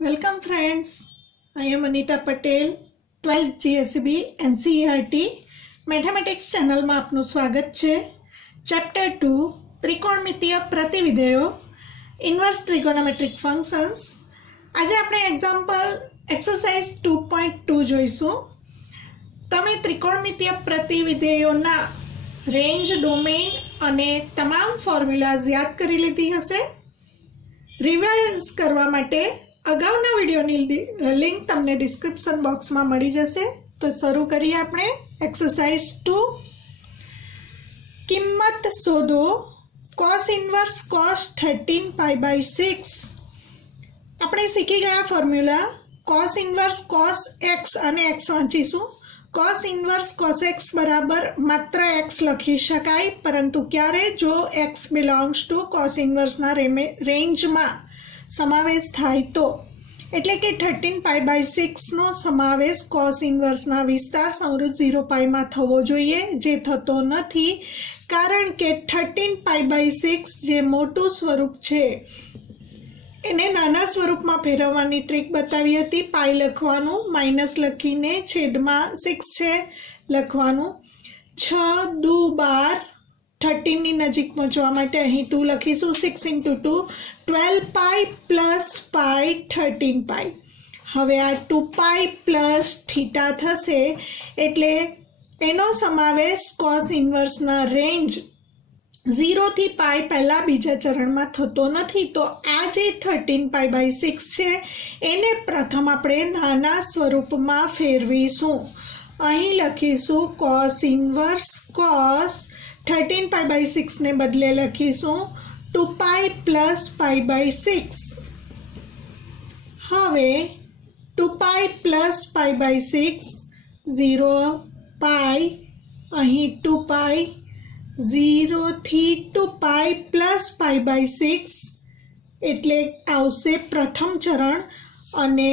Welcome friends, I am Anita Patel, 12th GSEB NCERT mathematics ચેનલમાં આપનું સ્વાગત છે. ચેપ્ટર 2 ત્રિકોણમિતીય પ્રતિવિધેયો ઇન્વર્સ ટ્રિગોનોમેટ્રિક ફંક્શન્સ. આજે આપણે એક્ઝામ્પલ એક્સરસાઇઝ 2.2 જોઈશું. તમે ત્રિકોણમિતીય પ્રતિવિધેયોના રેન્જ, ડોમેઇન અને તમામ ફોર્મ્યુલાઝ યાદ કરી લીધી હશે. રિવાઇઝ કરવા માટે અગાઉના વિડીયોની લિંક તમને ડિસ્ક્રિપ્શન બોક્સમાં મળી જશે. તો શરૂ કરીએ આપણે એક્સરસાઇઝ 2. કિંમત શોધો cos ઇન્વર્સ cos 13π/6. આપણે શીખી ગયા formula cos inverse cos x અને x વાંચીશું. cos inverse cos x બરાબર માત્ર x લખી શકાય, પરંતુ ક્યારે? જો x બિલોંગ્સ ટુ cos ઇન્વર્સના રેન્જમાં સમાવેશ થાય તો, એટલે કે 13π/6 નો સમાવેશ cos ઇન્વર્સના વિસ્તાર સંવૃત 0π માં થવો જોઈએ, જે થતો નથી, કારણ કે 13π/6 જે મોટું સ્વરૂપ છે એને નાના સ્વરૂપમાં ફેરવવાની ટ્રીક બતાવી હતી. પાઈ લખવાનું, માઇનસ લખીને છેદમાં 6 છે લખવાનું. 6 દુ 12, 13 ની નજીક પહોંચવા માટે અહીં 2 લખીશું. 6 × 2 12π પ્લસ પાઈ 13π. હવે આ 2π પ્લસ થીટા થશે, એટલે એનો સમાવેશ cos ઇન્વર્સના રેન્જ 0 થી પાઈ પહેલા બીજા ચરણમાં થતો નથી. તો આ જે 13π/6 છે એને પ્રથમ આપણે નાના સ્વરૂપમાં ફેરવીશું. અહીં લખીશું cos ઇન્વર્સ cos 13π/6 ને બદલે લખીશું 2π પ્લસ π/6. હવે 2π પ્લસ π/6 0π, અહીં 2π, 0 થી 2π પ્લસ π/6 એટલે આવશે પ્રથમ ચરણ, અને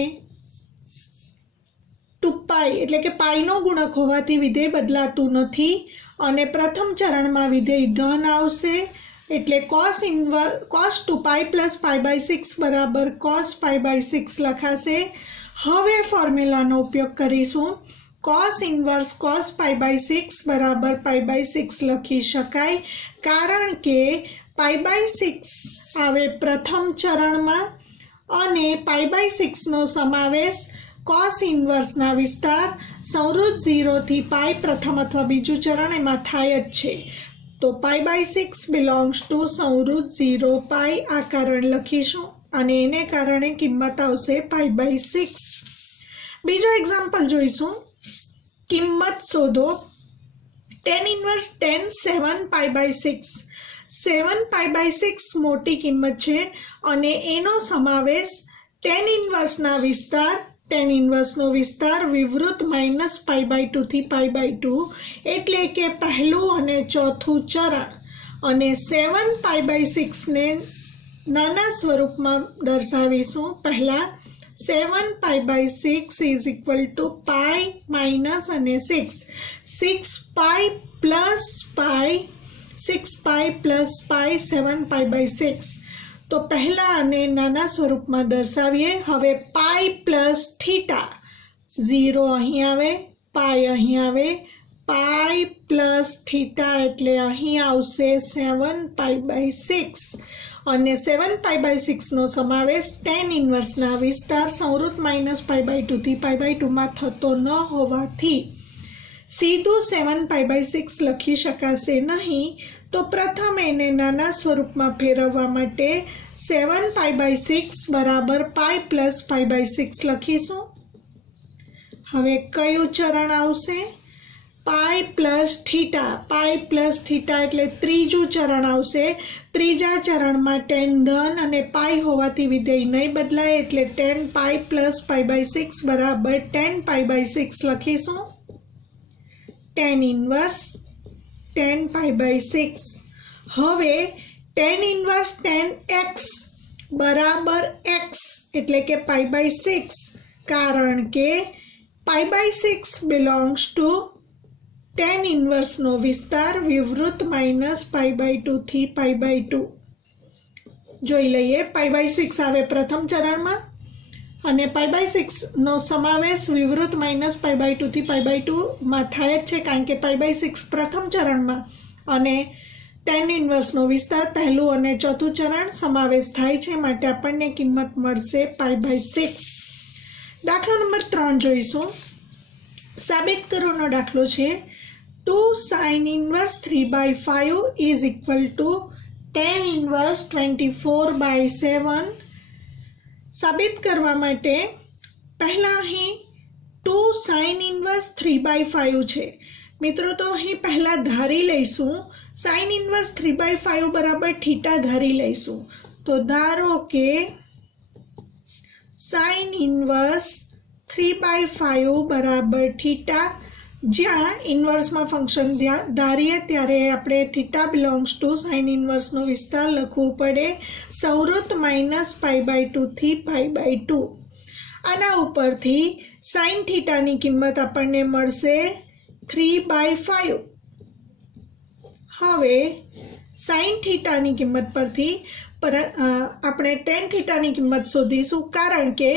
2π એટલે કે પાઈનો ગુણક હોવાથી વિધેય બદલાતું નથી, અને પ્રથમ ચરણમાં વિધેય ધન આવશે, એટલે cos 2π પ્લસ π/6 બરાબર cos π/6 લખાશે. હવે ફોર્મ્યુલાનો ઉપયોગ કરીશું. cos ઇન્વર્સ cos π/6 બરાબર π/6 લખી શકાય, કારણ કે π/6 આવે પ્રથમ ચરણમાં, અને π/6 નો સમાવેશ cos ઇન્વર્સના વિસ્તાર સંવૃત 0 થી પાઈ પ્રથમ અથવા બીજું ચરણ એમાં થાય જ છે. તો π/6 બિલોંગ્સ ટુ સંવૃત 0π આ કારણ લખીશું, અને એને કારણે કિંમત આવશે π/6. બીજો એક્ઝામ્પલ જોઈશું. કિંમત શોધો tan ઇન્વર્સ tan 7π/6. 7π/6 મોટી કિંમત છે, અને એનો સમાવેશ tan ઇન્વર્સના વિસ્તાર, tan ઇન્વર્સનો વિસ્તાર વિવૃત -π/2 થી π/2, એટલે કે પહેલું અને ચોથું ચરણ, અને 7π/6 ને નાના સ્વરૂપમાં દર્શાવીશું. પહેલા 7π/6 is equal to pi minus અને 6, 6π પ્લસ પાઈ, 6π પ્લસ પાઈ 7π/6. તો પહેલા આને નાના સ્વરૂપમાં દર્શાવીએ. હવે પાઈ પ્લસ થીટા, 0 અહીં આવે, પાઈ અહીં આવે, પાઈ પ્લસ થીટા એટલે અહીં આવશે 7π/6, અને 7π/6 નો સમાવેશ tan ઇન્વર્સના વિસ્તાર સંવૃત -π/2 થી π/2 માં થતો ન હોવાથી સીધું 7π/6 લખી શકાશે નહીં. તો પ્રથમ એને નાના સ્વરૂપમાં ફેરવવા માટે 7π/6 બરાબર પાઈ પ્લસ π/6 લખીશું. હવે કયું ચરણ આવશે? Pi plus theta. Pi plus theta એટલે ત્રીજું ચરણ આવશે. ત્રીજા ચરણમાં tan ધન અને પાઈ હોવાથી વિધેય નહીં બદલાય, એટલે tan પાઈ પ્લસ π/6 બરાબર tan π/6 લખીશું. tan inverse tan π/6. હવે tan ઇન્વર્સ tan x બરાબર x એટલે કે π/6, કારણ કે π/6 બિલોંગ્સ ટુ tan ઇન્વર્સનો વિસ્તાર વિવૃત -π/2 થી π/2. જોઈ લઈએ. π/6 આવે પ્રથમ ચરણમાં, અને π/6 નો સમાવેશ વિવૃત -π/2 થી π/2 માં થાય જ છે, કારણ કે π/6 પ્રથમ ચરણમાં અને tan ઇન્વર્સનો વિસ્તાર પહેલું અને ચોથું ચરણ સમાવેશ થાય છે, માટે આપણને કિંમત મળશે π/6. દાખલો નંબર 3 જોઈશું. સાબિત કરોનો દાખલો છે. 2 sin inverse 3/5 is equal to tan inverse 24/7. સાબિત કરવા માટે પહેલા અહીં 2 sin inverse 3/5 છે. મિત્રો તો અહીં પહેલા ધારી લઈશું sin inverse 3/5 બરાબર થીટા ધારી લઈશું. તો ધારો કે sin inverse 3/5 બરાબર થીટા, જ્યાં ઇન્વર્સમાં ફંક્શન ધારીએ ત્યારે આપણે થીટા બિલોંગ્સ ટુ સાઇન ઇન્વર્સનો વિસ્તાર લખવું પડે સંવૃત્ત -π/2 થી π/2. આના ઉપરથી સાઇન થીટાની કિંમત આપણને મળશે 3/5. હવે સાઇન થીટાની કિંમત પરથી આપણે tan થીટાની કિંમત શોધીશું, કારણ કે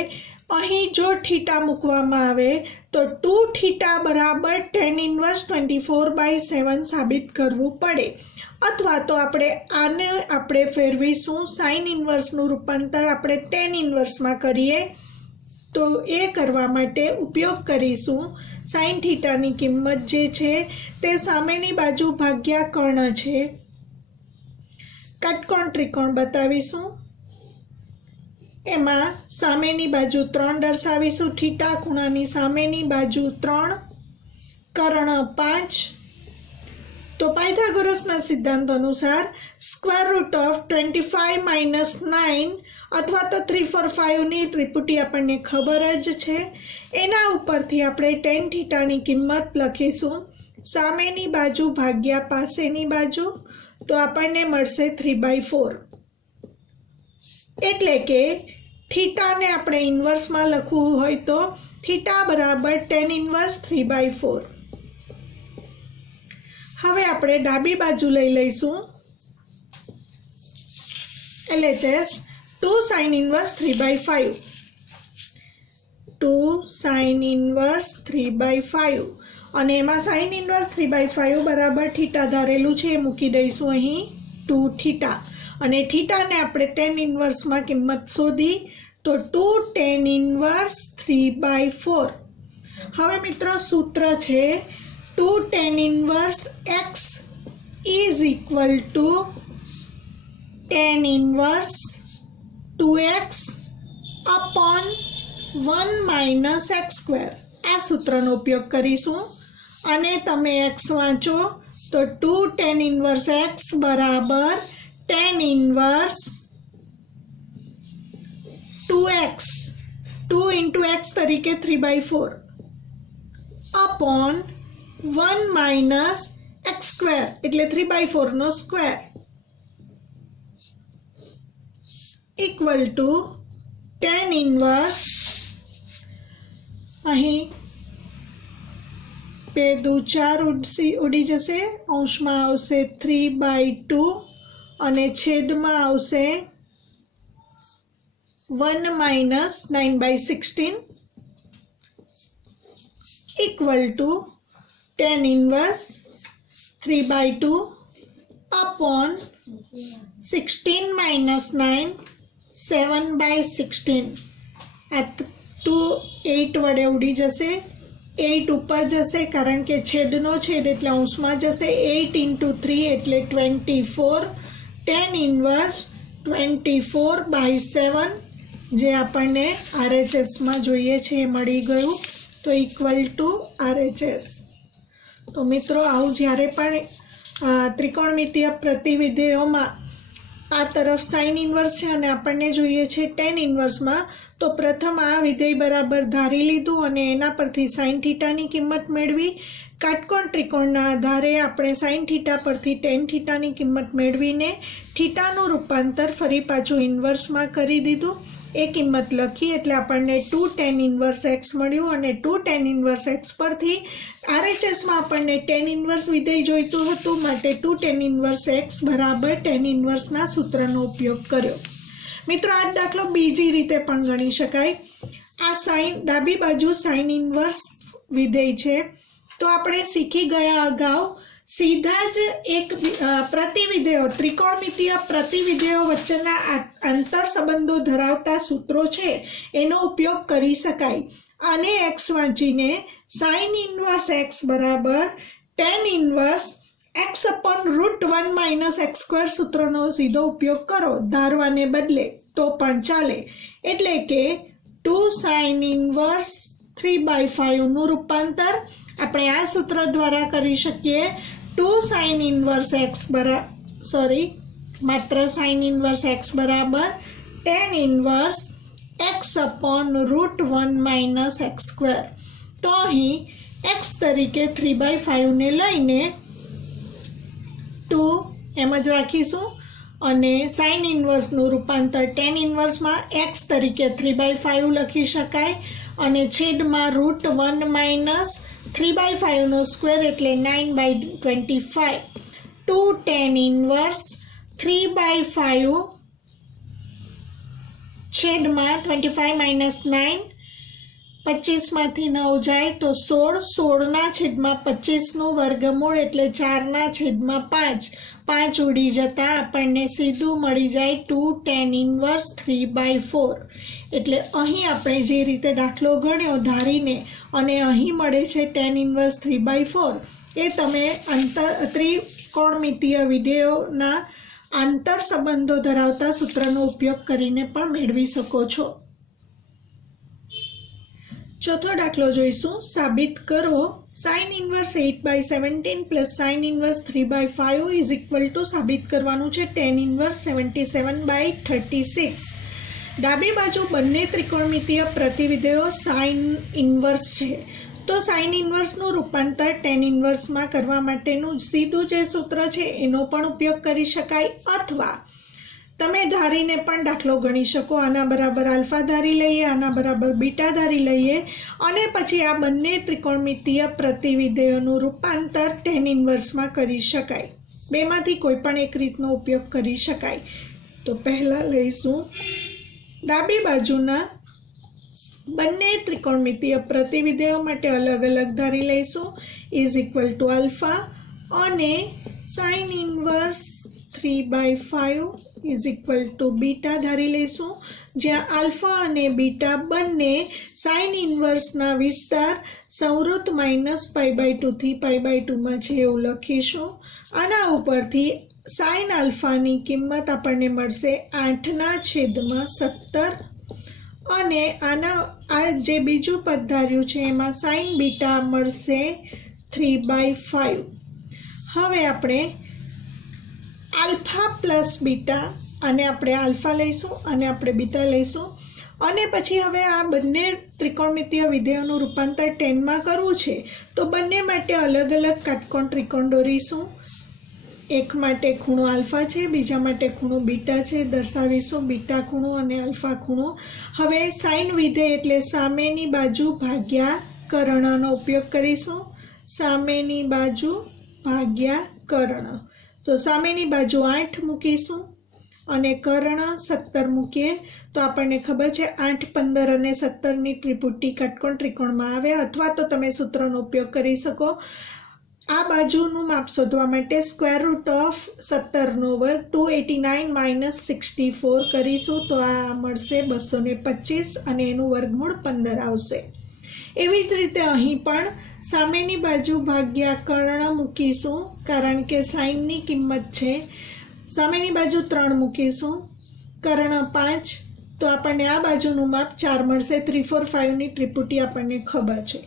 અહીં જો થીટા મૂકવામાં આવે તો 2 થીટા બરાબર tan ઇન્વર્સ 24/7 સાબિત કરવું પડે, અથવા તો આપણે ફેરવીશું સાઇન ઇન્વર્સનું રૂપાંતર આપણે tan ઇન્વર્સમાં કરીએ. તો એ કરવા માટે ઉપયોગ કરીશું સાઇન થીટાની કિંમત જે છે તે સામેની બાજુ ભાગ્યા કર્ણ છે. કાટકોણ ત્રિકોણ બતાવીશું, એમાં સામેની બાજુ 3 દર્શાવીશું. થીટા ખૂણાની સામેની બાજુ 3, કર્ણ 5. તો પાયથાગોરસના સિદ્ધાંત અનુસાર √25 - 9 અથવા તો 3/4 ની ત્રિપુટી આપણને ખબર જ છે. એના ઉપરથી આપણે tan થીટાની કિંમત લખીશું સામેની બાજુ ભાગ્યા પાસેની બાજુ, તો આપણને મળશે 3/4. એટલે કે થીટાને આપણે ઇન્વર્સમાં લખવું હોય તો થીટા બરાબર tan ઇન્વર્સ 3/4. હવે આપણે ડાબી બાજુ લઈ લઈશું LHS 2 sin inverse 3/5. 2 sin inverse 3/5 અને એમાં sin ઇન્વર્સ 3/5 બરાબર થીટા ધારેલું છે, એ મૂકી દઈશું અહીં 2 થીટા. અને થીટાને આપણે tan ઇન્વર્સમાં કિંમત શોધી તો 2 tan ઇન્વર્સ 3/4. હવે મિત્રો સૂત્ર છે 2 tan inverse x is equal to tan inverse 2x upon 1 - x². આ સૂત્રનો ઉપયોગ કરીશું અને તમે x વાંચો તો 2 tan ઇન્વર્સ x બરાબર tan inverse 2x 2 into x તરીકે 3/4 upon 1 - x² એટલે 3/4 નો square equal to tan inverse, અહીં 2 દુ 4 ઉડી જશે, અંશમાં આવશે 3/2 અને છેદમાં આવશે 1 - 9/16 equal to tan inverse 3/2 upon 16 - 9 7/16. આ 2 8 વડે ઉડી જશે, 8 ઉપર જશે કારણ કે છેદનો છેદ એટલે અંશમાં જશે, 8 × 3 એટલે 24. tan ઇન્વર્સ 24/7 જે આપણને RHSમાં જોઈએ છે એ મળી ગયું, તો ઇક્વલ ટુ RHS. તો મિત્રો આવું જ્યારે પણ ત્રિકોણમિતીય પ્રતિવિધેયોમાં આ તરફ સાઇન ઇન્વર્સ છે અને આપણને જોઈએ છે tan ઇન્વર્સમાં, તો પ્રથમ આ વિધેય બરાબર ધારી લીધું અને એના પરથી સાઇન થીટાની કિંમત મેળવી. કાટકોણ ત્રિકોણના આધારે આપણે સાઇન થીટા પરથી tan થીટાની કિંમત મેળવીને થીટાનું રૂપાંતર ફરી પાછું ઇન્વર્સમાં કરી દીધું. એ કિંમત લખી એટલે આપણને 2 tan ઇન્વર્સ x મળ્યું અને 2 tan ઇન્વર્સ x પરથી RHSમાં આપણને tan ઇન્વર્સ વિધેય જોઈતું હતું, માટે 2 tan ઇન્વર્સ x બરાબર tan ઇન્વર્સના સૂત્રનો ઉપયોગ કર્યો. મિત્રો આ દાખલો બીજી રીતે પણ ગણી શકાય. आ साइन डाबी बाजू साइन इनवर्स विधेय छे तो आपणे शीखी गया अगाऊ सीधा ज एक प्रतिविधेयो त्रिकोणमितीय प्रतिविधेयो वच्चेना आंतर संबंधो धरावता सूत्रो छे एनो उपयोग करी शकाय अने एक्स वांचीने साइन इनवर्स एक्स बराबर tan inverse x upon √1 minus x square सूत्रनो सीधो उपयोग करो धारवाने बदले तो पण चाले एटले के 2 साइन इनवर्स 3/5 નું રૂપાંતર આપણે આ સૂત્ર દ્વારા કરી શકીએ 2 સાइन इनवर्स x मात्र साइन इनवर्स x बराबर tan inverse x upon √1 minus x square तो अहीं x तरीके 3/5 ने लईने 2 एम ज राखीशुं अने साइन इनवर्स नु रूपांतर tan इनवर्स में x तरीके 3/5 लखी शकाय अने छेद में √1 माइनस 3/5 નો સ્ક્વેર એટલે 9/25 2 tan इनवर्स 3/5 छेद में 25 माइनस 9 25 मांथी 9 जाए तो 16 16 ना छेद में 25 નું વર્ગમૂળ એટલે 4 ના છેદ में 5 5 ઉડી જતા આપણને સીધું મળી જાય 2 tan इनवर्स 3/4 એટલે અહીં આપણે જે રીતે દાખલો ગણ્યો ધારીને અને અહીં મળે છે tan इनवर्स 3/4 એ તમે ત્રિકોણમિતીય વિધેયોના આંતર સંબંધો ધરાવતા સૂત્રનો ઉપયોગ કરીને પણ મેળવી શકો છો। चौथो दाखलो जोईशुं साबित करो sine inverse 8/17 plus sine inverse 3/5 is equal to साबित करवानुं छे tan इनवर्स 77/36 डाबी बाजू बंने त्रिकोणमितीय प्रतिविधेयो साइन इनवर्स छे तो साइन इनवर्स નું રૂપાંતર tan इनवर्स માં કરવા માટેનું સીધું જે સૂત્ર છે એનો પણ ઉપયોગ કરી શકાય અથવા તમે ધારીને પણ દાખલો ગણી શકો આના બરાબર આલ્ફા ધારી લઈએ આના બરાબર બીટા ધારી લઈએ અને પછી આ બંને ત્રિકોણમિતીય પ્રતિવિધેયોનું રૂપાંતર tan इनवर्स માં કરી શકાય બેમાંથી કોઈ પણ એક રીતનો ઉપયોગ કરી શકાય તો પહેલા લઈશું ડાબી બાજુના બંને ત્રિકોણમિતીય પ્રતિવિધેયો માટે अलग अलग ધારી લઈશું इज इक्वल टू अल्फा અને sin inverse 3/5 is equal to beta धारी लेशुं ज्यां अल्फा अने बीटा बंने साइन इनवर्स ना विस्तार संवृत्त -π/2 थी π/2 में छे एवुं लखीशुं आना उपरथी साइन अल्फा नी किंमत आपणे मळशे 8/17 अने आना आ जे बीजुं पद धार्युं छे एमां साइन बीटा मळशे 3/5 हवे आपणे अल्फा प्लस बीटा अने आपणे अल्फा लईशुं अने आपणे बीटा लईशुं अने पछी हवे आ बंने त्रिकोणमितीय विधेयोनुं रूपांतर tan मां करवुं छे तो बंने माटे अलग अलग काटकोण त्रिकोण दोरीशुं एक माटे खूणो अल्फा छे बीजा माटे खूणो बीटा छे दर्शावीशुं बीटा खूणो अने अल्फा खूणो हवे साइन विधेय एटले सामेनी बाजू भाग्या कर्णनो उपयोग करीशुं सामेनी बाजू भाग्या कर्ण तो सामेनी बाजू 8 मूकीशुं अने कर्ण 17 मूकीए तो आपणे खबर छे 8 15 अने 17 नी त्रिपुटी काटकोण त्रिकोणमां आवे अथवा तो तमे सूत्रनो उपयोग करी शको आ बाजुनुं माप शोधवा माटे स्क्वेर रूट ऑफ 17 नो वर्ग 289 - 64 करीशुं तो आ मळशे 225 अने एनुं वर्गमूळ 15 आवशे। एवी ज रीते अहीं पण सामेनी बाजू भाग्या कर्ण मूकीशुं कारण के साइन नी किंमत छे सामेनी बाजू 3 मूकीशुं कर्ण 5 तो आपणे आ बाजुनुं माप 4 मळशे 3 4 5 नी त्रिपुटी आपणे खबर छे।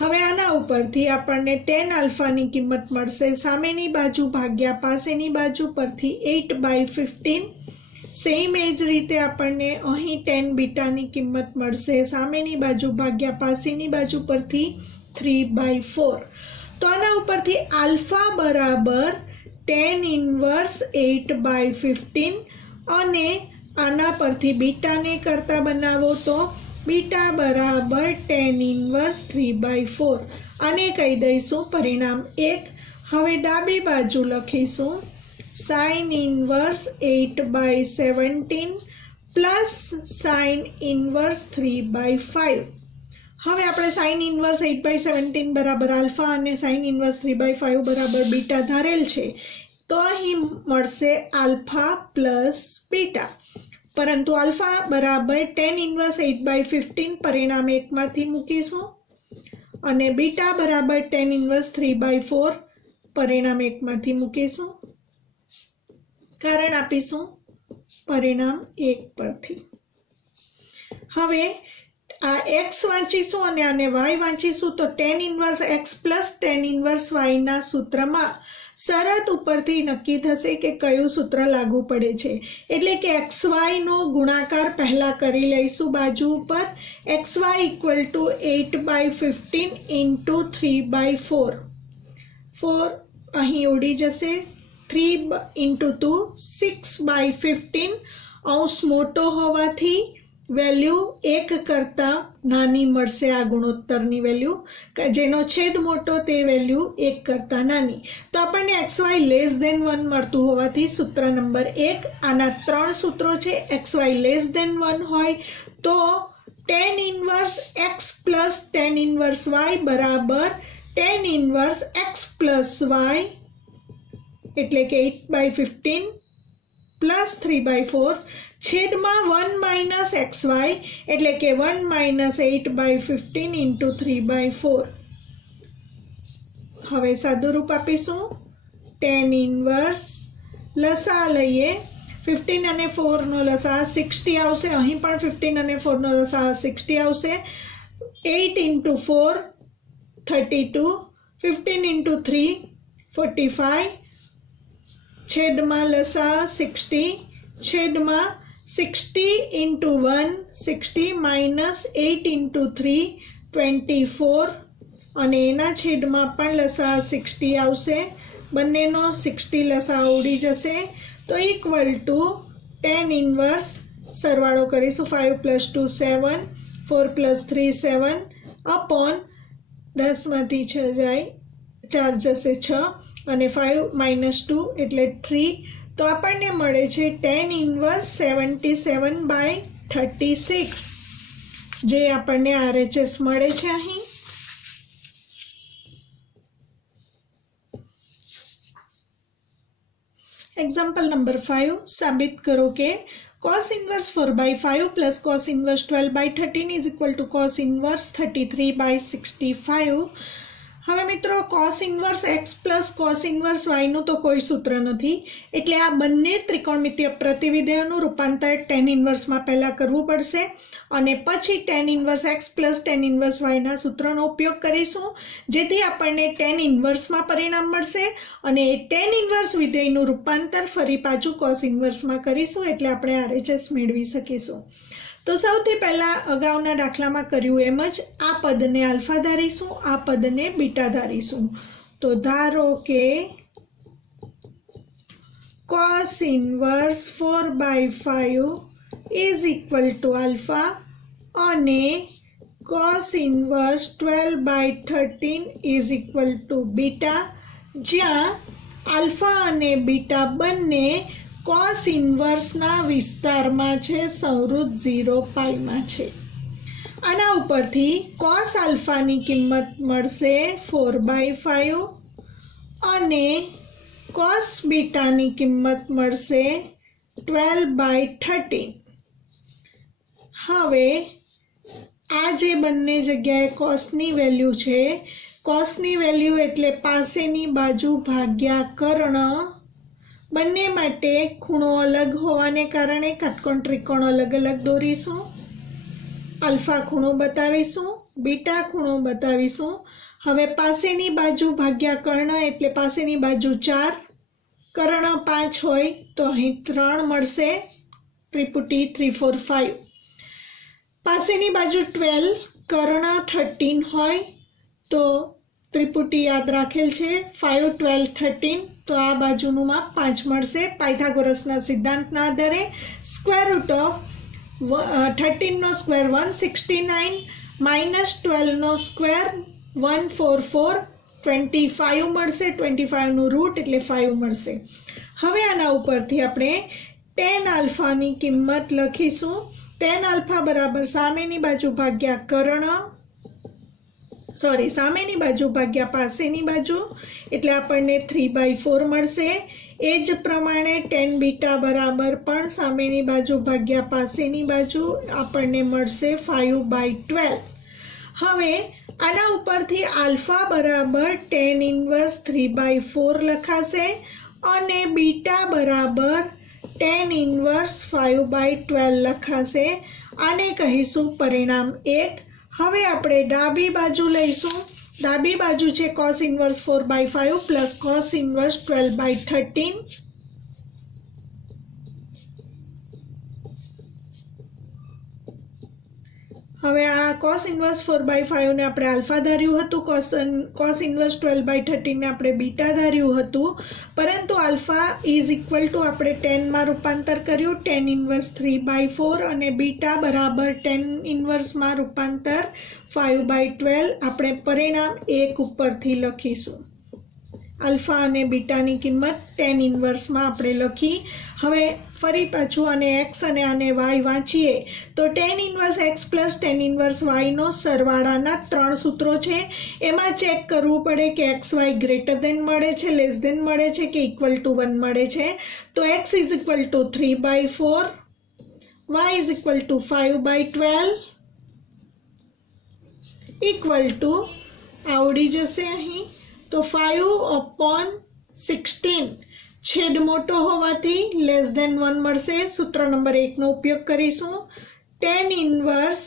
हवे आना उपरथी आपणे tan अल्फा नी किंमत मळशे सामेनी बाजू भाग्या पासेनी बाजू परथी 8/15 सेम एज रीते आपणे अहीं tan बीटा नी किंमत मळशे सामेनी बाजू भाग्या पासेनी बाजू परथी 3/4 तो आना उपरथी अल्फा बराबर tan इनवर्स 8/15 अने आना परथी बीटा ने करता बनावो तो बीटा बराबर tan इनवर्स 3/4 आने कही दईशुं परिणाम 1। हवे डाबी बाजू लखीशुं sin inverse 8/17 plus sine inverse 3/5. હવે આપણે સાઇન ઇન્વર્સ 8/17 બરાબર આલ્ફા અને સાઇન ઇન્વર્સ 3/5 બરાબર બીટા ધારેલ છે, તો અહીં મળશે આલ્ફા પ્લસ બીટા. પરંતુ આલ્ફા બરાબર tan ઇન્વર્સ 8/15 પરિણામ 1માંથી મૂકીશું અને બીટા બરાબર tan ઇન્વર્સ 3/4 પરિણામ 1માંથી મૂકીશું. કારણ આપીશું પરિણામ 1 પરથી. હવે આ x વાંચીશું અને આને y વાંચીશું તો tan inverse x plus tan inverse y ના સૂત્રમાં શરત ઉપરથી નક્કી થશે કે કયું સૂત્ર લાગુ પડે છે. એટલે કે xy નો ગુણાકાર પહેલા કરી લઈશું બાજુ ઉપર. xy equal to 8/15 into 3/4. 4 અહીં ઉડી જશે. 3 ઇન્ટુ 2 6/15. અંશ મોટો હોવાથી વેલ્યુ 1 કરતાં નાની મળશે. આ ગુણોત્તરની વેલ્યુ જેનો છેદ મોટો તે વેલ્યુ 1 કરતાં નાની. તો આપણને xy લેસ ધેન 1 મળતું હોવાથી સૂત્ર નંબર 1. આના 3 સૂત્રો છે. xy લેસ ધેન 1 હોય તો tan inverse x plus tan inverse y બરાબર tan inverse x plus y એટલે કે 8/15 પ્લસ 3/4 છેદમાં 1 માઇનસ xy એટલે કે 1 માઇનસ 8/15 ઇન્ટુ 3/4. હવે સાદુરૂપ આપીશું. tan ઇન્વર્સ લસા લઈએ. 15 અને 4નો લસા 60 આવશે. અહીં પણ 15 અને 4નો લસા 60 આવશે. 8 ઇન્ટુ 4 32, 15 ઇન્ટુ 3 45 છેદમાં લસા 60 છેદમાં 60 ઇન્ટુ 1 60 માઇનસ 8 ઇન્ટુ 3 24 અને એના છેદમાં પણ લસા 60 આવશે. બંનેનો 60 લસા ઉડી જશે તો ઇક્વલ ટુ tan ઇન્વર્સ સરવાળો કરીશું. 5 પ્લસ 2 7, 4 પ્લસ 3 7 અપોન 10માંથી 6 જાય 4 જશે 6 અને 5 માઇનસ 2 એટલે 3. તો આપણને મળે છે tan ઇન્વર્સ 77/36 જે આપણને RHS મળે છે. અહીં એક્ઝામ્પલ નંબર 5. સાબિત કરો કે cos inverse 4/5 plus cos inverse 12/13 is equal two cos inverse 33/65. હવે મિત્રો cos inverse x plus cos inverse y નું તો કોઈ સૂત્ર નથી, એટલે આ બંને ત્રિકોણમિતીય પ્રતિવિધેયોનું રૂપાંતર tan ઇન્વર્સમાં પહેલાં કરવું પડશે અને પછી tan inverse x plus tan inverse y ના સૂત્રનો ઉપયોગ કરીશું, જેથી આપણને tan ઇન્વર્સમાં પરિણામ મળશે અને tan ઇન્વર્સ વિધેયનું રૂપાંતર ફરી પાછું cos ઇન્વર્સમાં કરીશું એટલે આપણે RHS મેળવી શકીશું. તો સૌથી પહેલાં અગાઉના દાખલામાં કર્યું એમ જ આ પદને આલ્ફા ધારીશું, આ પદને બીટા ધારીશું. તો ધારો કે cos inverse 4/5 is equal to alpha અને cos inverse 12/13 is equal two beta, જ્યાં આલ્ફા અને બીટા બંને cos ઇન્વર્સના વિસ્તારમાં છે, સંવૃત 0πમાં છે. આના ઉપરથી cos આલ્ફાની કિંમત મળશે 4/5 અને cos બીટાની કિંમત મળશે 12/13. હવે આ જે બંને જગ્યાએ cosની વેલ્યુ છે, cosની વેલ્યુ એટલે પાસેની બાજુ ભાગ્યા કર્ણ, બંને માટે ખૂણો અલગ હોવાને કારણે કાટકોણ ત્રિકોણ અલગ અલગ દોરીશું. આલ્ફા ખૂણો બતાવીશું, બીટા ખૂણો બતાવીશું. હવે પાસેની બાજુ ભાગ્યા કર્ણ એટલે પાસેની બાજુ 4, કર્ણ 5 હોય તો અહીં 3 મળશે, ત્રિપુટી 3 4 5. પાસેની બાજુ 12, કર્ણ 13 હોય તો ત્રિપુટી યાદ રાખેલ છે 5 12 13, તો આ બાજુનું માપ 5 મળશે. પાયથાગોરસના સિદ્ધાંતના આધારે સ્ક્વેર રૂટ ઓફ 13નો સ્ક્વેર 169 માઇનસ 12નો સ્ક્વેર 144, 25 મળશે. 25નું રૂટ એટલે 5 મળશે. હવે આના ઉપરથી આપણે ટેન આલ્ફાની કિંમત લખીશું. ટેન આલ્ફા બરાબર સામેની બાજુ ભાગ્યા કર્ણ, સામેની બાજુ ભાગ્યા પાસેની બાજુ, એટલે આપણને 3/4 મળશે. એ જ પ્રમાણે ટેન બીટા બરાબર પણ સામેની બાજુ ભાગ્યા પાસેની બાજુ આપણને મળશે 5/12. હવે આના ઉપરથી આલ્ફા બરાબર ટેન ઇન્વર્સ 3/4 લખાશે અને બીટા બરાબર ટેન ઇન્વર્સ 5/12 લખાશે. આને કહીશું પરિણામ 1. હવે આપણે ડાબી બાજુ લઈશું. ડાબી બાજુ છે cos inverse 4/5 plus cos inverse 12/13. હવે આ cos ઇન્વર્સ 4/5 ને આપણે આલ્ફા ધાર્યું હતું, cos ઇન્વર્સ 12/13 ને આપણે બીટા ધાર્યું હતું, પરંતુ આલ્ફા ઇઝ ઇક્વલ ટુ આપણે 10 માં રૂપાંતર કર્યું, tan ઇન્વર્સ 3/4 અને બીટા બરાબર tan ઇન્વર્સમાં રૂપાંતર 5/12. આપણે પરિણામ 1 ઉપરથી લખીશું. આલ્ફા અને બીટાની કિંમત tan ઇન્વર્સમાં આપણે લખી. હવે ફરી પાછું આને x અને આને y વાંચીએ તો tan inverse x plus tan inverse yનો સરવાળાના 3 સૂત્રો છે. એમાં ચેક કરવું પડે કે એક્સ વાય ગ્રેટર દેન મળે છે, લેસ દેન મળે છે કે ઇક્વલ ટુ 1 મળે છે. તો x is equal two 3/4, y is equal two 5/12 equal to આવડી જશે અહીં તો 5/16. છેદ મોટો હોવાથી લેસ દેન 1 મળશે. સૂત્ર નંબર 1 નો ઉપયોગ કરીશું. tan inverse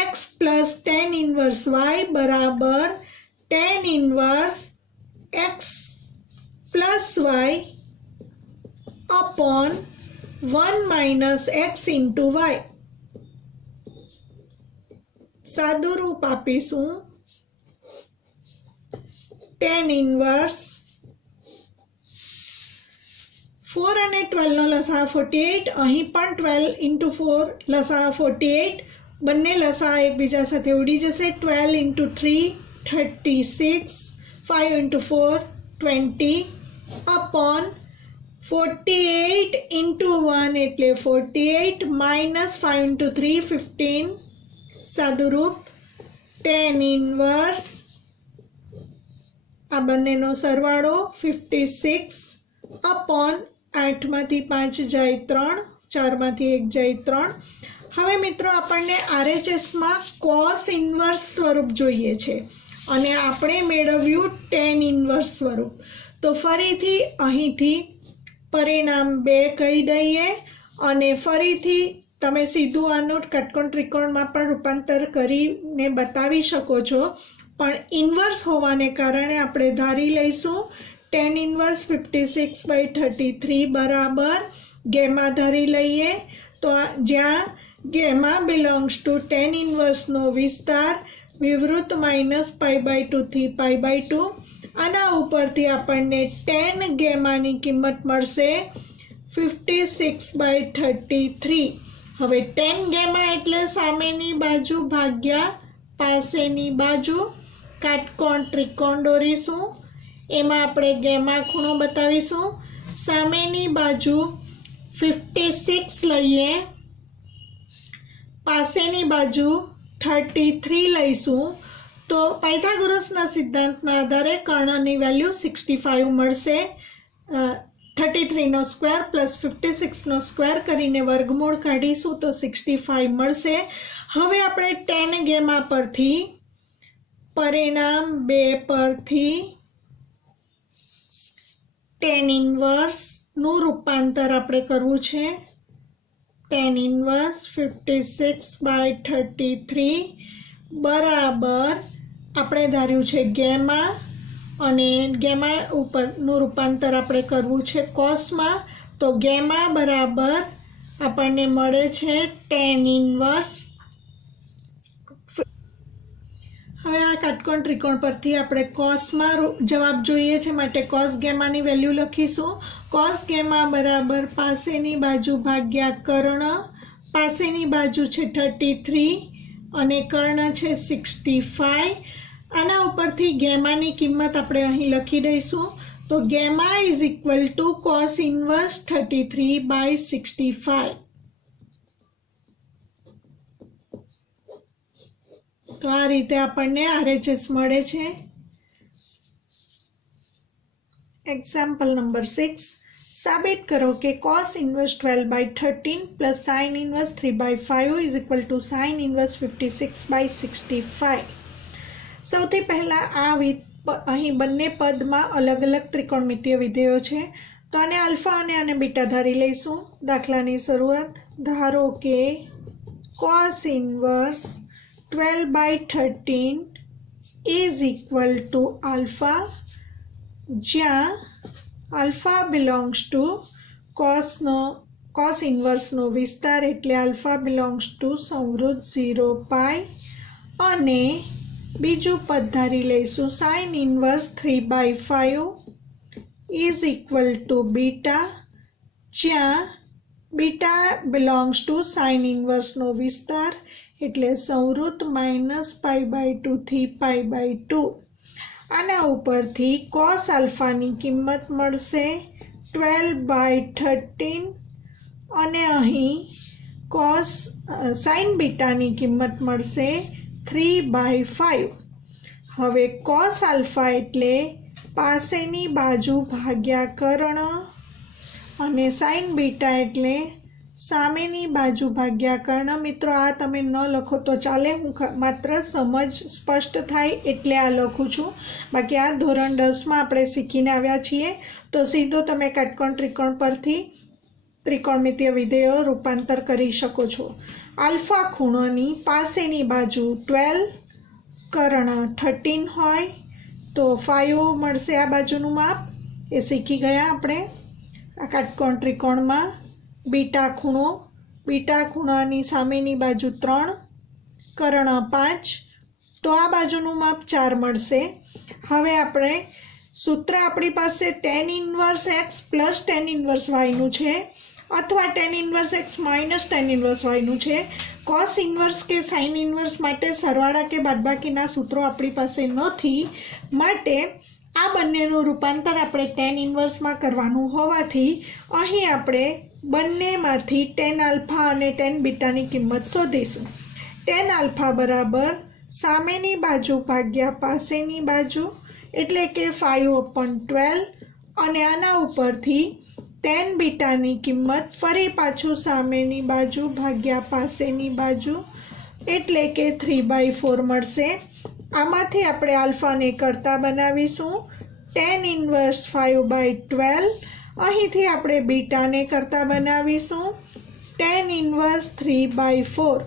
x plus tan inverse y બરાબર tan inverse x plus y upon 1 minus x into y. સાદું રૂપ આપીશું. tan ઇન્વર્સ 4 અને 12 નો લસા 48, અહીં પણ 12 ઇન્ટુ 4 લસા 48, બંને લસા એકબીજા સાથે ઉડી જશે. 12 ઇન્ટુ 3 36, 5 ઇન્ટુ 4 20 અપોન 48 ઇન્ટુ 1 એટલે 48 માઇનસ 5 ઇન્ટુ 3 15. સાદું રૂપ tan ઇન્વર્સ આ બંનેનો સરવાળો 56 અપોન 8 માંથી 5 જાય 3, 4 માંથી 1 જાય 3. હવે મિત્રો આપણને RHSમાં cos ઇન્વર્સ સ્વરૂપ જોઈએ છે અને આપણે મેળવ્યું tan ઇન્વર્સ સ્વરૂપ. તો ફરીથી અહીંથી પરિણામ 2 કહી દઈએ અને ફરીથી તમે સીધું આનું કાટકોણ ત્રિકોણમાં પણ રૂપાંતર કરીને બતાવી શકો છો, પણ ઇન્વર્સ હોવાને કારણે આપણે ધારી લઈશું tan ઇન્વર્સ 56/33 બરાબર ગેમા ધારી લઈએ. તો જ્યાં ગેમા બિલોંગ્સ ટુ tan ઇન્વર્સનો વિસ્તાર વિવૃત માઇનસ π/2 થી π/2. આના ઉપરથી આપણને tan ગેમાની કિંમત મળશે 56/33. હવે tan ગેમા એટલે સામેની બાજુ ભાગ્યા પાસેની બાજુ. કાટકોણ ત્રિકોણ દોરીશું. એમાં આપણે ગેમા ખૂણો બતાવીશું. સામેની બાજુ 56 લઈએ, પાસેની બાજુ 33 લઈશું. તો પાયથાગોરસના સિદ્ધાંતના આધારે કર્ણની વેલ્યુ 65 મળશે. 33નો સ્ક્વેર પ્લસ 56નો સ્ક્વેર કરીને વર્ગમૂળ કાઢીશું તો 65 મળશે. હવે આપણે tan ગેમા પરથી પરિણામ 2 પરથી tan ઇન્વર્સનું રૂપાંતર આપણે કરવું છે. tan ઇન્વર્સ 56/33 બરાબર આપણે ધાર્યું છે ગેમા અને ગેમા ઉપરનું રૂપાંતર આપણે કરવું છે કોસમાં. તો ગેમા બરાબર આપણને મળે છે tan ઇન્વર્સ. હવે આ કાટકોણ ત્રિકોણ પરથી આપણે કોસમાં જવાબ જોઈએ છે માટે કોસ ગેમાની વેલ્યુ લખીશું. કોસ ગેમા બરાબર પાસેની બાજુ ભાગ્યા કર્ણ. પાસેની બાજુ છે 33 અને કર્ણ છે 65. આના ઉપરથી ગેમાની કિંમત આપણે અહીં લખી દઈશું. तो gamma is equal to cos inverse 33/65। तो आ रीते आपने RHS मळे छे। एग्जाम्पल नंबर 6, साबित करो कि cos inverse 12/13 plus sin inverse 3/5 is equal to sin inverse 56/65। સૌથી પહેલા અહીં બંને પદમાં અલગ અલગ ત્રિકોણમિતીય વિધેયો છે, તો આને આલ્ફા અને આને બીટા ધારી લઈશું। દાખલાની શરૂઆત, ધારો કે cos inverse 12/13 is equal to alpha, જ્યાં આલ્ફા બિલોંગ્સ ટુ cos ઇનવર્સનો વિસ્તાર એટલે આલ્ફા બિલોંગ્સ ટુ સંવૃત 0π, અને બીજું પદ ધારી લઈશું sin inverse 3/5 is equal two beta, જ્યાં બીટા બિલોંગ્સ ટુ sin ઇનવર્સનો વિસ્તાર એટલે સંવૃત -π/2 થી π/2। આના ઉપરથી cos આલ્ફાની કિંમત મળશે 12/13 અને અહીં sin બીટાની કિંમત મળશે 3/5। હવે cos આલ્ફા એટલે પાસેની બાજુ ભાગ્યા કर्ण અને sin બીટા એટલે સામેની બાજુ ભાગ્યા કર્ણ। મિત્રો આ તમે ન લખો તો ચાલે, હું માત્ર સમજ સ્પષ્ટ થાય એટલે આ લખું છું, બાકી આ ધોરણ 10માં આપણે શીખીને આવ્યા છીએ। તો સીધો તમે કાટકોણ ત્રિકોણ પરથી ત્રિકોણમિતીય વિધેયો રૂપાંતર કરી શકો છો। આલ્ફા ખૂણોની પાસેની બાજુ 12, કર્ણ 13 હોય તો 5 મળશે આ બાજુનું માપ, એ શીખી ગયા આપણે। આ કાટકોણ ત્રિકોણમાં બીટા ખૂણાની સામેની બાજુ 3, કર્ણ 5, તો આ બાજુનું માપ 4 મળશે। હવે આપણે સૂત્ર આપણી પાસે tan inverse x plus tan inverse y નું છે, અથવા tan inverse x minus tan inverse y નું છે। cos ઇનવર્સ કે sin ઇનવર્સ માટે સરવાળા કે બાદબાકીના સૂત્રો આપણી પાસે નથી, માટે આ બંનેનું રૂપાંતર આપણે tan ઇનવર્સમાં કરવાનું હોવાથી અહીં આપણે બંનેમાંથી tan આલ્ફા અને tan બીટાની કિંમત શોધીશું। tan આલ્ફા બરાબર સામેની બાજુ ભાગ્યા પાસેની બાજુ એટલે કે 5/12, અને આના ઉપરથી tan બીટાની કિંમત ફરી પાછું સામેની બાજુ ભાગ્યા પાસેની બાજુ એટલે કે 3/4 મળશે। આમાંથી આપણે આલ્ફાને કરતા બનાવીશું, tan ઇનવર્સ 5/12, અહીંથી આપણે બીટાને કરતા બનાવીશું tan ઇનવર્સ 3/4।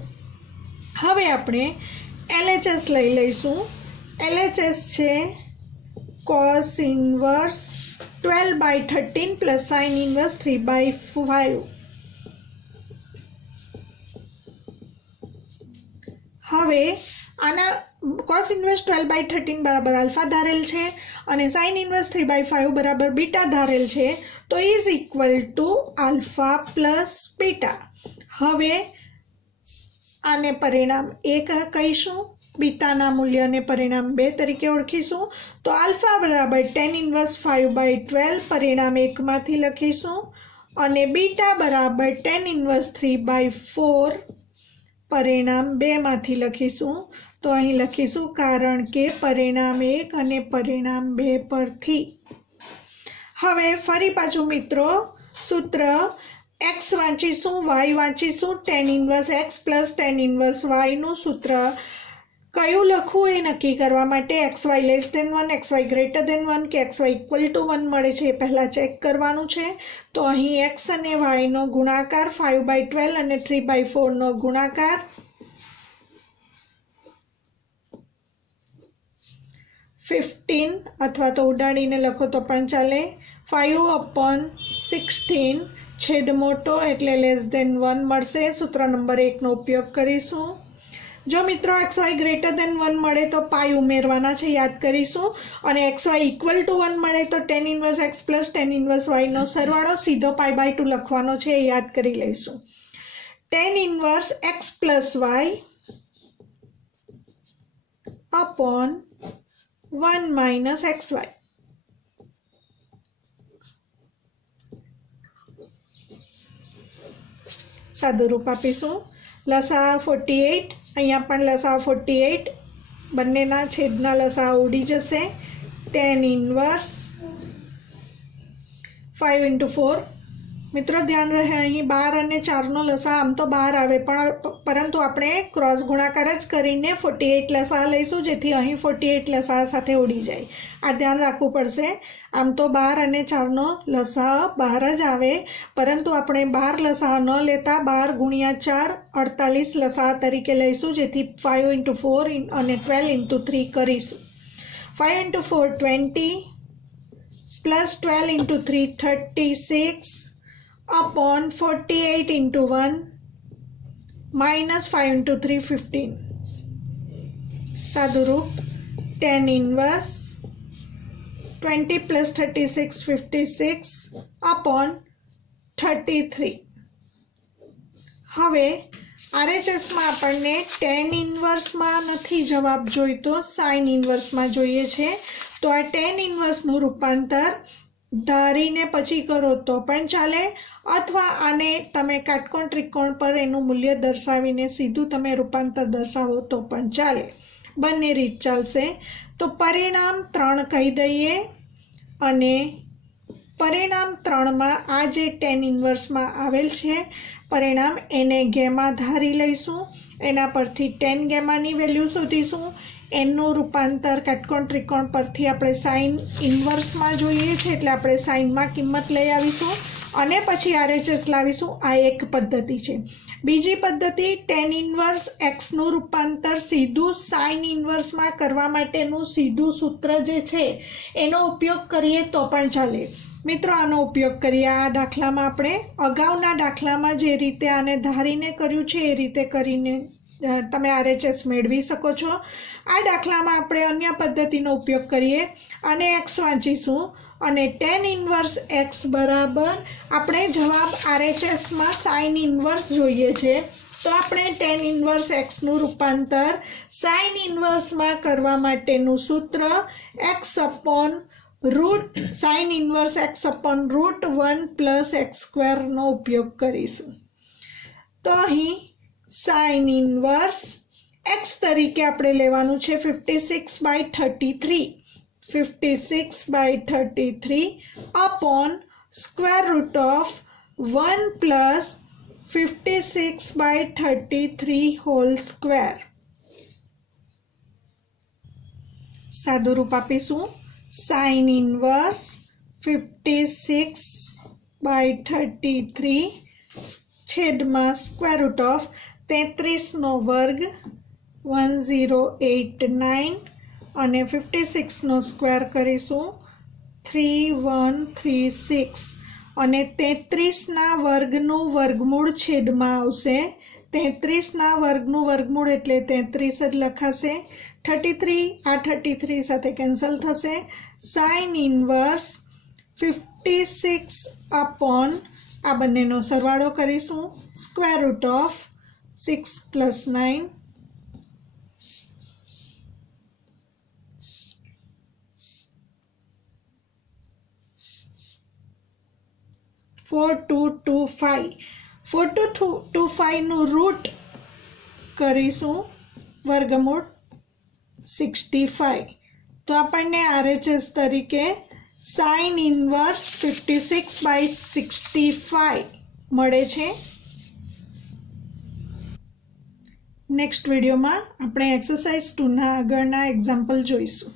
હવે આપણે LHS લઈ લઈશું। LHS છે cos inverse 12/13 plus sin inverse 3/5। હવે આના cos ઇનવર્સ 12/13 બરાબર આલ્ફા ધારેલ છે અને sin ઇનવર્સ 3/5 બરાબર બીટા ધારેલ છે, તો is equal to alpha plus beta. હવે આને પરિણામ 1 કહીશું, બીટાના મૂલ્યને પરિણામ 2 તરીકે ઓળખીશું। તો આલ્ફા બરાબર tan ઇનવર્સ 5/12 પરિણામ 1 માંથી લખીશું, અને બીટા બરાબર tan ઇનવર્સ 3/4 પરિણામ 2 માંથી લખીશું। તો અહીં લખીશું કારણ કે પરિણામ 1 અને પરિણામ 2 પરથી। હવે ફરી પાછું મિત્રો સૂત્ર x વાંચીશું, y વાંચીશું। tan inverse x plus tan inverse y નું સૂત્ર કયું લખવું એ નક્કી કરવા માટે xy less than 1, xy greater than 1 કે xy ઇક્વલ ટુ 1 મળે છે એ પહેલાં ચેક કરવાનું છે। તો અહીં x અને y નો ગુણાકાર 5/12 અને 3/4 નો ગુણાકાર 15 અથવા તો ઉડાડીને લખો તો પણ ચાલે, 5/16 છેદ મોટો એટલે લેસ ધેન 1 મળશે। સૂત્ર નંબર 1 નો ઉપયોગ કરીશું। જો મિત્રો xy ગ્રેટર ધેન 1 મળે તો પાઈ ઉમેરવાના છે, યાદ કરીશું, અને xy ઇક્વલ ટુ 1 મળે તો tan inverse x plus tan inverse y નો સરવાળો સીધો π/2 લખવાનો છે, એ યાદ કરી લઈશું। tan inverse x plus y upon 1 minus xy। सादुरूप आपीशुं लसाअ 48 अहींया पण लसाअ 48 बंनेना छेदना लसाअ उडी जशे 10 इनवर्स 5 × 4 मित्रों ध्यान रहे अहीं 12 અને 4 नो लसाअ आम तो 12 आवे परंतु आपणे क्रॉस गुणाकार ज करीने 48 लसाअ लईशुं जेथी अहीं 48 लसाअ साथे उडी जाय। आ ध्यान राखवुं पड़शे। आम तो 12 અને 4 नो लसाअ 12 ज आवे परंतु आपणे 12 लसाअ न लेता 12 × 4 48 लसाअ तरीके लईशुं जेथी 5 × 4 અને 12 × 3 करीशुं। 5 × 4 20 plus 12 × 3 36 upon 48 × 1 minus 5 × 3 15 सादुरूप 10 inverse 20 plus 36 56 upon 33। हवे RHS में आपने 10 इनवर्स में नहीं जवाब जोईतो साइन इनवर्स में जोईए छे। तो आ 10 इनवर्स नु रूपांतर धारीने पछी करो तो पण चाले अथवा आने तमे काटकोण त्रिकोण पर एनु मूल्य दर्शावीने सीधुं तमे रूपांतर दर्शावो तो पण चाले, बंने रीत चालशे। तो परिणाम 3 कही दईए अने परिणाम 3 में आ जे 10 इनवर्स में आवेल छे परिणाम एने गेमा धारी लईशुं। एना परथी 10 गेमानी वेल्यू शोधीशुं। एनु रूपांतर काटकोण त्रिकोण परथी आपणे साइन इनवर्स में जोईए छे एटले आपणे साइन में किंमत लई आवीशुं अने पछी RHS लावीशुं। आ एक पद्धति छे। बीजी पद्धति 10 इनवर्स एक्स नु रूपांतर सीधुं साइन इनवर्स में करवा माटेनुं सीधुं सूत्र जे छे एनो उपयोग करीए तो पण चाले। मित्रों आनो उपयोग करिए। आ दाखला में आपणे अगाउना दाखला में जे रीते आने धारीने कर्युं छे ए रीते करीने तमे RHS मेळवी शको छो। आ दाखला में आपणे अन्य पद्धतिनो उपयोग करीए अने एक्स वांचीशुं अने 10 इनवर्स एक्स बराबर आपणे जवाब RHS में साइन इनवर्स जोईए छे। तो आपणे 10 इनवर्स एक्स नु रूपांतर साइन इनवर्स में करवा माटेनुं सूत्र x upon root sine inverse x upon root 1 plus x square नो उपयोग करीशुं। तो अहीं साइन इनवर्स एक्स तरीके आपणे लेवानुं छे 56/33 56/33 upon square root of 1 plus 56/33 whole square. सादुरूप आपीशुं साइन इनवर्स 56/33 छेद में स्क्वेर रूट ऑफ 33 नो वर्ग 1089 अने 56 नो स्क्वेर करीशुं 3136 अने 33 ना वर्गनु वर्गमूळ छेद में आवशे। 33 ना वर्गनु वर्गमूळ एटले 33 ज लखाशे। 33 आ 33 साथे केन्सल थशे। साइन इनवर्स 56 अपॉन आ बंनेनो सरवाळो करीशुं स्क्वेर रूट ऑफ 6 + 9 4225 4225 नु रूट करीशुं वर्गमूळ 65। तो आपने RHS तरीके साइन इनवर्स 56/65 मळे छे। नेक्स्ट विडियो में आपणे एक्सरसाइज 2 ना आगळना एक्जाम्पल जोईशुं।